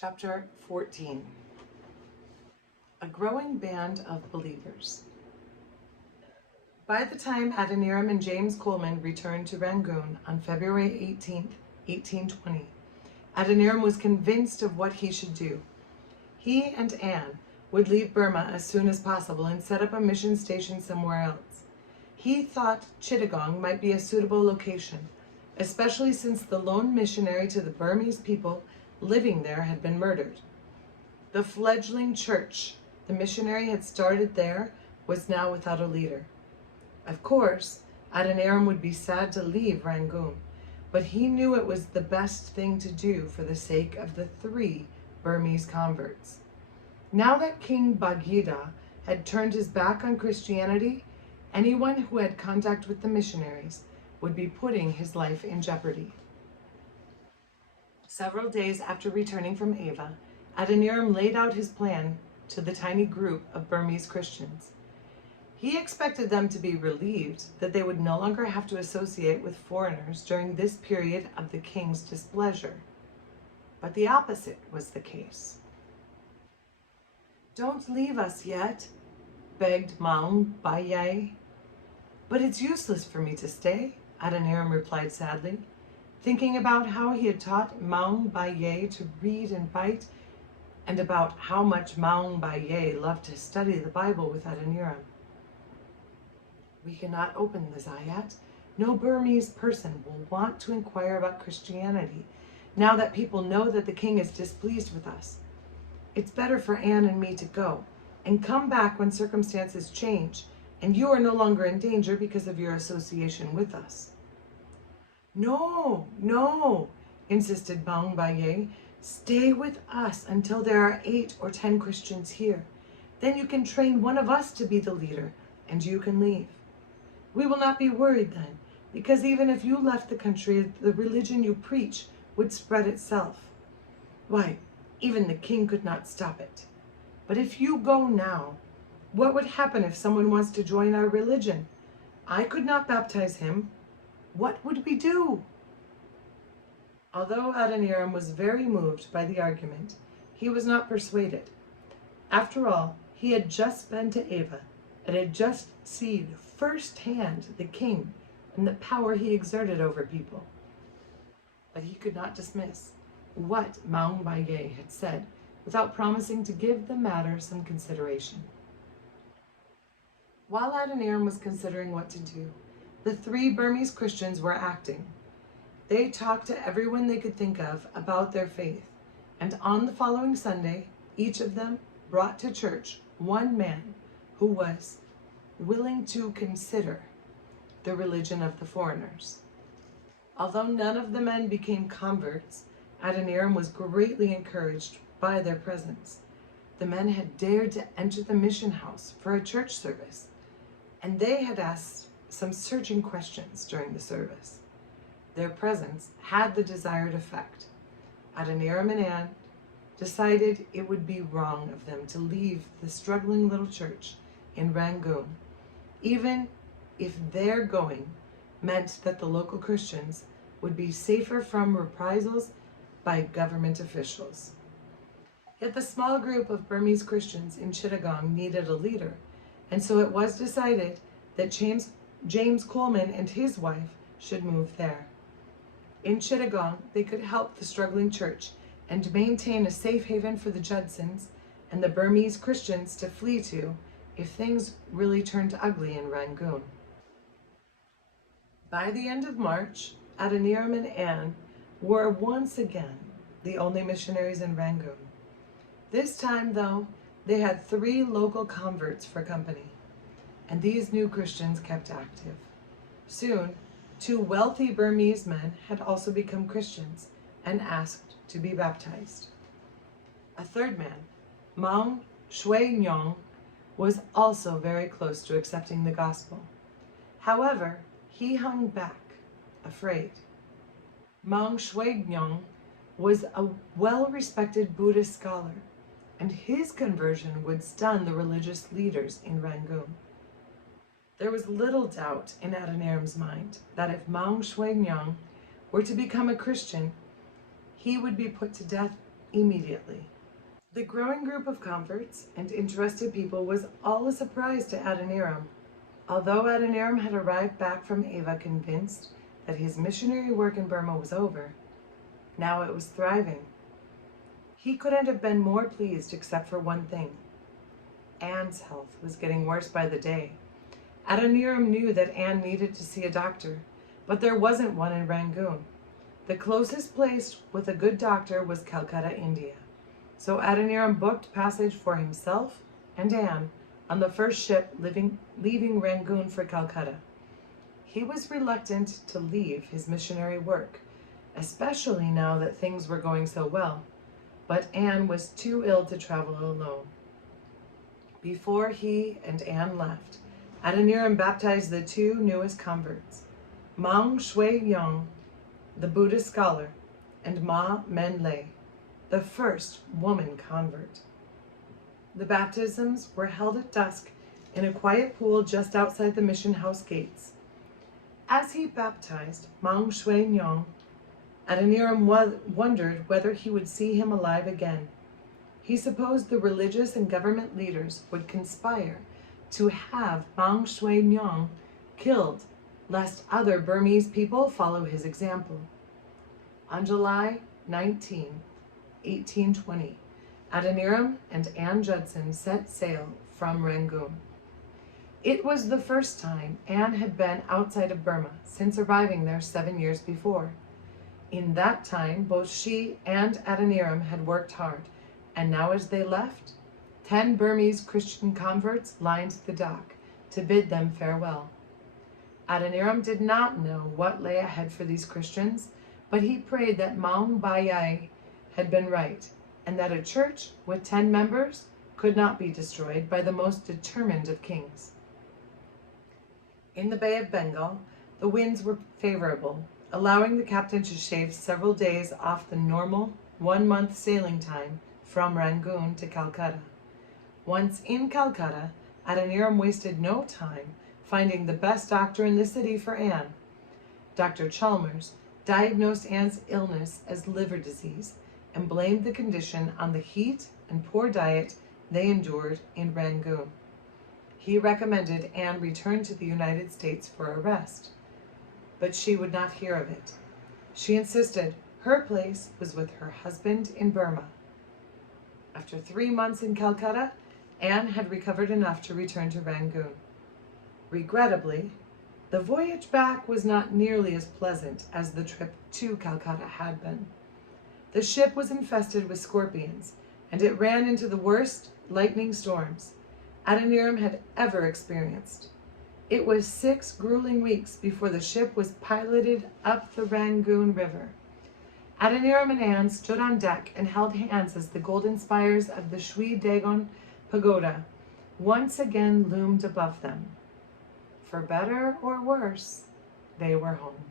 Chapter 14. A growing band of believers. By the time Adoniram and James Coleman returned to Rangoon on February 18, 1820, Adoniram was convinced of what he should do. He and Anne would leave Burma as soon as possible and set up a mission station somewhere else. He thought Chittagong might be a suitable location, especially since the lone missionary to the Burmese people living there had been murdered. The fledgling church the missionary had started there was now without a leader. Of course, Adoniram would be sad to leave Rangoon, but he knew it was the best thing to do for the sake of the 3 Burmese converts. Now that King Bagida had turned his back on Christianity, anyone who had contact with the missionaries would be putting his life in jeopardy. Several days after returning from Ava, Adoniram laid out his plan to the tiny group of Burmese Christians. He expected them to be relieved that they would no longer have to associate with foreigners during this period of the king's displeasure. But the opposite was the case. "Don't leave us yet," begged Maung Baye. "But it's useless for me to stay," Adoniram replied sadly, thinking about how he had taught Maung Baye to read and write, and about how much Maung Baye loved to study the Bible with Adoniram. "We cannot open the Zayat. No Burmese person will want to inquire about Christianity now that people know that the king is displeased with us. It's better for Anne and me to go and come back when circumstances change and you are no longer in danger because of your association with us." No, insisted Maung Baye. "Stay with us until there are 8 or 10 Christians here. Then you can train one of us to be the leader, and you can leave. We will not be worried then, because even if you left the country, the religion you preach would spread itself. Why, even the king could not stop it. But if you go now, what would happen if someone wants to join our religion? I could not baptize him. What would we do?" Although Adoniram was very moved by the argument, he was not persuaded. After all, he had just been to Ava and had just seen firsthand the king and the power he exerted over people. But he could not dismiss what Maung Baye had said without promising to give the matter some consideration. While Adoniram was considering what to do, the 3 Burmese Christians were acting. They talked to everyone they could think of about their faith, and on the following Sunday, each of them brought to church one man who was willing to consider the religion of the foreigners. Although none of the men became converts, Adoniram was greatly encouraged by their presence. The men had dared to enter the mission house for a church service, and they had asked some searching questions during the service. Their presence had the desired effect. Adoniram and Anne decided it would be wrong of them to leave the struggling little church in Rangoon, even if their going meant that the local Christians would be safer from reprisals by government officials. Yet the small group of Burmese Christians in Chittagong needed a leader, and so it was decided that James Coleman and his wife should move there. In Chittagong, they could help the struggling church and maintain a safe haven for the Judsons and the Burmese Christians to flee to if things really turned ugly in Rangoon. By the end of March, Adoniram and Anne were once again the only missionaries in Rangoon. This time, though, they had 3 local converts for company, and these new Christians kept active. Soon, 2 wealthy Burmese men had also become Christians and asked to be baptized. A 3rd man, Maung Shwe Nyong, was also very close to accepting the gospel. However, he hung back, afraid. Maung Shwe Nyong was a well-respected Buddhist scholar, and his conversion would stun the religious leaders in Rangoon. There was little doubt in Adoniram's mind that if Maung Shwe Nyong were to become a Christian, he would be put to death immediately. The growing group of converts and interested people was all a surprise to Adoniram. Although Adoniram had arrived back from Ava convinced that his missionary work in Burma was over, now it was thriving. He couldn't have been more pleased except for one thing. Anne's health was getting worse by the day. Adoniram knew that Anne needed to see a doctor, but there wasn't one in Rangoon. The closest place with a good doctor was Calcutta, India. So Adoniram booked passage for himself and Anne on the first ship leaving Rangoon for Calcutta. He was reluctant to leave his missionary work, especially now that things were going so well, but Anne was too ill to travel alone. Before he and Anne left, Adoniram baptized the two newest converts, Maung Shui Young, the Buddhist scholar, and Ma Men Lei, the first woman convert. The baptisms were held at dusk in a quiet pool just outside the mission house gates. As he baptized Maung Shui Young, Adoniram wondered whether he would see him alive again. He supposed the religious and government leaders would conspire to have Maung Shui Young killed, lest other Burmese people follow his example. On July 19, 1820, Adoniram and Anne Judson set sail from Rangoon. It was the first time Anne had been outside of Burma since arriving there 7 years before. In that time, both she and Adoniram had worked hard, and now as they left, 10 Burmese Christian converts lined the dock to bid them farewell. Adoniram did not know what lay ahead for these Christians, but he prayed that Maung Bayai had been right, and that a church with 10 members could not be destroyed by the most determined of kings. In the Bay of Bengal, the winds were favorable, allowing the captain to shave several days off the normal 1-month sailing time from Rangoon to Calcutta. Once in Calcutta, Adoniram wasted no time finding the best doctor in the city for Anne. Dr. Chalmers diagnosed Anne's illness as liver disease and blamed the condition on the heat and poor diet they endured in Rangoon. He recommended Anne return to the United States for a rest, but she would not hear of it. She insisted her place was with her husband in Burma. After 3 months in Calcutta, Anne had recovered enough to return to Rangoon. Regrettably, the voyage back was not nearly as pleasant as the trip to Calcutta had been. The ship was infested with scorpions, and it ran into the worst lightning storms Adoniram had ever experienced. It was 6 grueling weeks before the ship was piloted up the Rangoon River. Adoniram and Anne stood on deck and held hands as the golden spires of the Shui Dagon Pagoda once again loomed above them. For better or worse, they were home.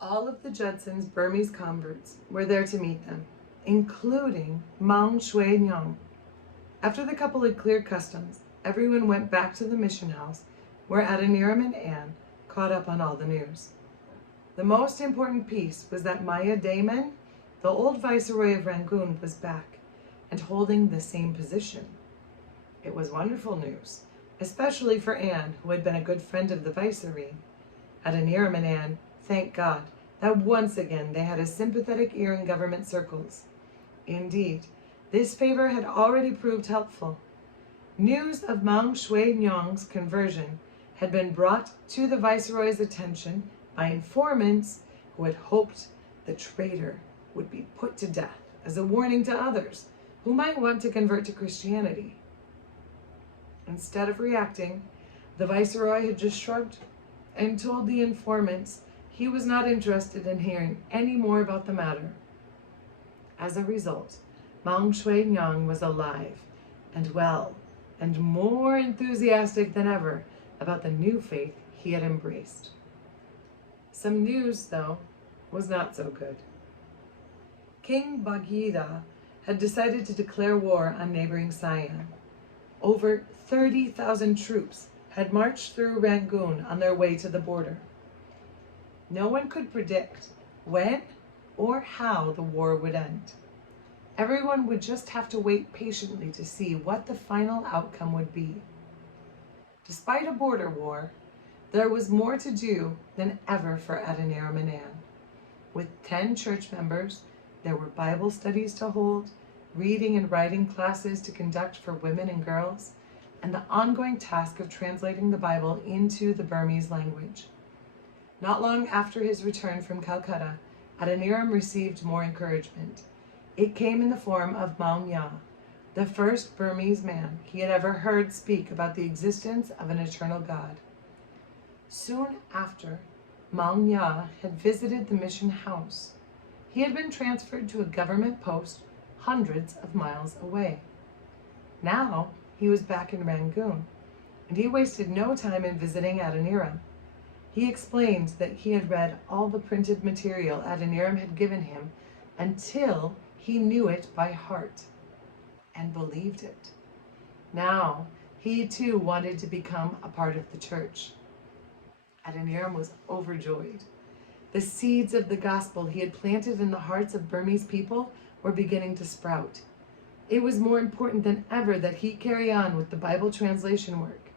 All of the Judsons' Burmese converts were there to meet them, including Maung Shui Young. After the couple had cleared customs, everyone went back to the mission house where Adoniram and Anne caught up on all the news. The most important piece was that Maya Damon, the old viceroy of Rangoon, was back and holding the same position. It was wonderful news, especially for Anne, who had been a good friend of the viceroy. Adoniram and Anne thanked God that once again they had a sympathetic ear in government circles. Indeed, this favor had already proved helpful. News of Maung Shui Young's conversion had been brought to the viceroy's attention by informants who had hoped the traitor would be put to death as a warning to others who might want to convert to Christianity. Instead of reacting, the viceroy had just shrugged and told the informants he was not interested in hearing any more about the matter. As a result, Maung Shui Young was alive and well and more enthusiastic than ever about the new faith he had embraced. Some news, though, was not so good. King Bagida had decided to declare war on neighboring Siam. Over 30,000 troops had marched through Rangoon on their way to the border. No one could predict when or how the war would end. Everyone would just have to wait patiently to see what the final outcome would be. Despite a border war, there was more to do than ever for Adoniram and Anne. With 10 church members, there were Bible studies to hold, reading and writing classes to conduct for women and girls, and the ongoing task of translating the Bible into the Burmese language. Not long after his return from Calcutta, Adoniram received more encouragement. It came in the form of Maung Ya, the first Burmese man he had ever heard speak about the existence of an eternal God. Soon after, Maung Ya had visited the mission house. He had been transferred to a government post hundreds of miles away. Now he was back in Rangoon, and he wasted no time in visiting Adoniram. He explained that he had read all the printed material Adoniram had given him until he knew it by heart and believed it. Now he too wanted to become a part of the church. Adoniram was overjoyed. The seeds of the gospel he had planted in the hearts of Burmese people were beginning to sprout. It was more important than ever that he carry on with the Bible translation work.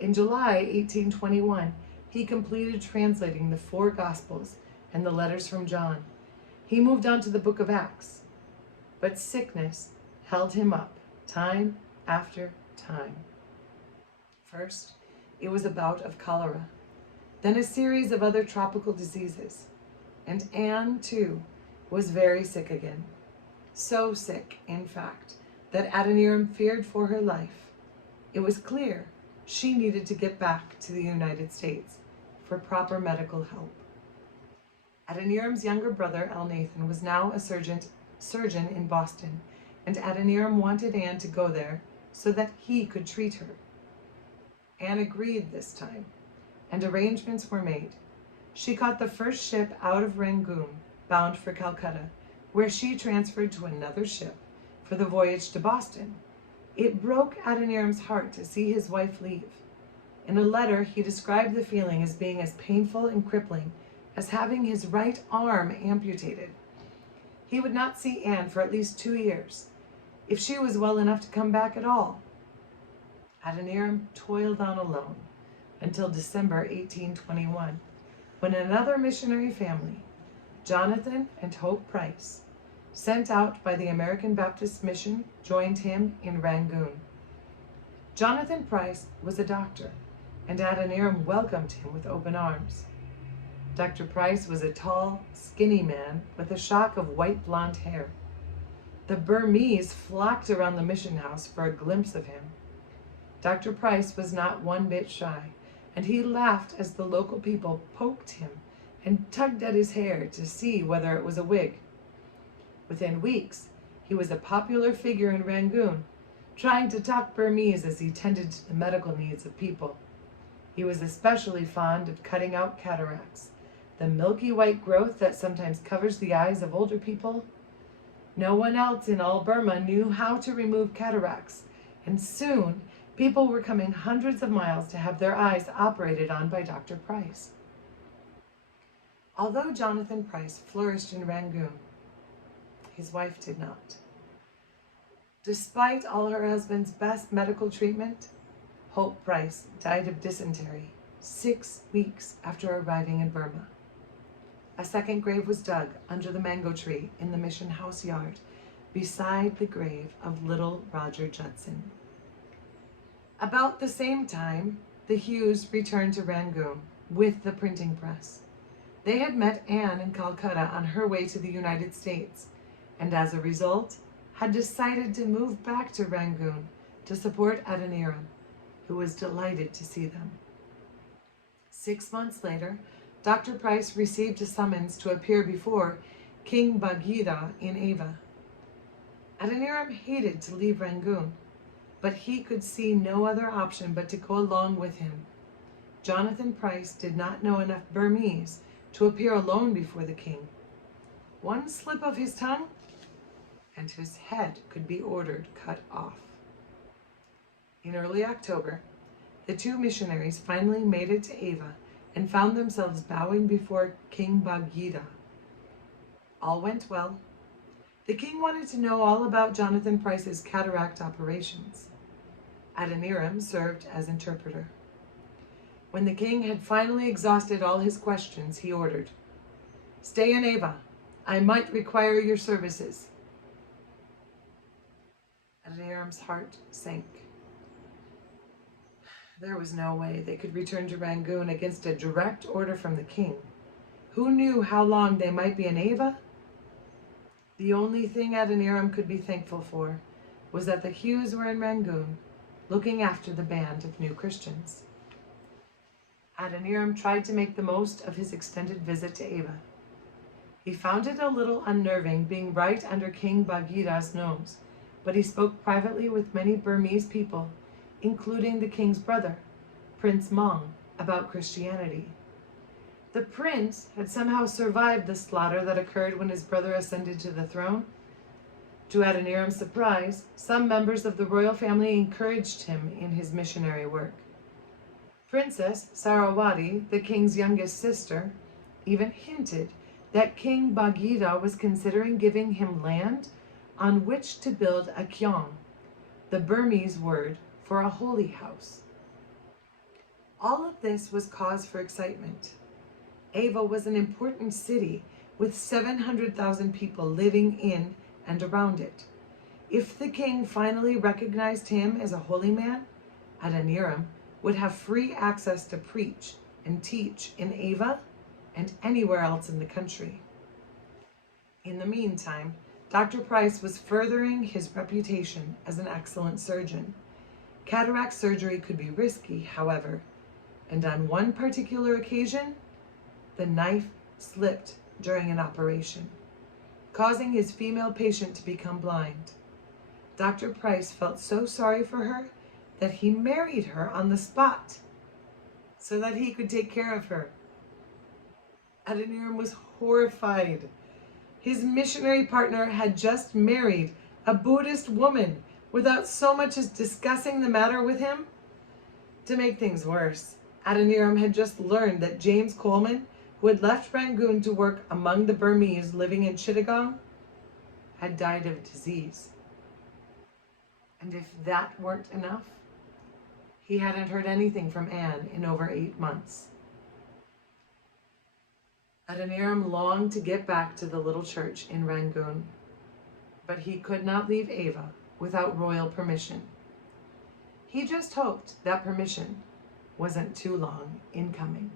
In July 1821, he completed translating the 4 Gospels and the letters from John. He moved on to the book of Acts, but sickness held him up time after time. First, it was a bout of cholera, then a series of other tropical diseases, and Anne, too, was very sick again. So sick, in fact, that Adoniram feared for her life. It was clear she needed to get back to the United States for proper medical help. Adoniram's younger brother, Elnathan, was now a surgeon in Boston, and Adoniram wanted Anne to go there so that he could treat her. Anne agreed this time, and arrangements were made. She caught the first ship out of Rangoon, bound for Calcutta, where she transferred to another ship for the voyage to Boston. It broke Adoniram's heart to see his wife leave. In a letter, he described the feeling as being as painful and crippling as having his right arm amputated. He would not see Anne for at least 2 years, if she was well enough to come back at all. Adoniram toiled on alone until December 1821, when another missionary family, Jonathan and Hope Price, sent out by the American Baptist Mission, joined him in Rangoon. Jonathan Price was a doctor, and Adoniram welcomed him with open arms. Dr. Price was a tall, skinny man with a shock of white blonde hair. The Burmese flocked around the mission house for a glimpse of him. Dr. Price was not one bit shy, and he laughed as the local people poked him and tugged at his hair to see whether it was a wig. Within weeks, he was a popular figure in Rangoon, trying to talk Burmese as he tended to the medical needs of people. He was especially fond of cutting out cataracts, the milky white growth that sometimes covers the eyes of older people. No one else in all Burma knew how to remove cataracts, and soon people were coming hundreds of miles to have their eyes operated on by Dr. Price. Although Jonathan Price flourished in Rangoon, his wife did not. Despite all her husband's best medical treatment, Hope Price died of dysentery 6 weeks after arriving in Burma. A second grave was dug under the mango tree in the mission house yard, beside the grave of little Roger Judson. About the same time, the Hughes returned to Rangoon with the printing press. They had met Anne in Calcutta on her way to the United States, and as a result, had decided to move back to Rangoon to support Adoniram, who was delighted to see them. 6 months later, Dr. Price received a summons to appear before King Bagheera in Ava. Adoniram hated to leave Rangoon, but he could see no other option but to go along with him. Jonathan Price did not know enough Burmese to appear alone before the king. One slip of his tongue, and his head could be ordered cut off. In early October, the 2 missionaries finally made it to Ava and found themselves bowing before King Bagheera. All went well. The king wanted to know all about Jonathan Price's cataract operations. Adoniram served as interpreter. When the king had finally exhausted all his questions, he ordered, "Stay in Ava. I might require your services." Adoniram's heart sank. There was no way they could return to Rangoon against a direct order from the king. Who knew how long they might be in Ava? The only thing Adoniram could be thankful for was that the Hughes were in Rangoon, looking after the band of new Christians. Adoniram tried to make the most of his extended visit to Ava. He found it a little unnerving being right under King Bagheera's nose, but he spoke privately with many Burmese people, including the king's brother, Prince Mong, about Christianity. The prince had somehow survived the slaughter that occurred when his brother ascended to the throne. To Adoniram's surprise, some members of the royal family encouraged him in his missionary work. Princess Sarawati, the king's youngest sister, even hinted that King Bagheera was considering giving him land on which to build a kyong, the Burmese word for a holy house. All of this was cause for excitement. Ava was an important city with 700,000 people living in and around it. If the king finally recognized him as a holy man, Adoniram would have free access to preach and teach in Ava and anywhere else in the country. In the meantime, Dr. Price was furthering his reputation as an excellent surgeon. Cataract surgery could be risky, however, and on one particular occasion, the knife slipped during an operation, causing his female patient to become blind. Dr. Price felt so sorry for her that he married her on the spot so that he could take care of her. Adoniram was horrified. His missionary partner had just married a Buddhist woman without so much as discussing the matter with him. To make things worse, Adoniram had just learned that James Coleman, who had left Rangoon to work among the Burmese living in Chittagong, had died of disease. And if that weren't enough, he hadn't heard anything from Anne in over 8 months. Adoniram longed to get back to the little church in Rangoon, but he could not leave Ava without royal permission. He just hoped that permission wasn't too long in coming.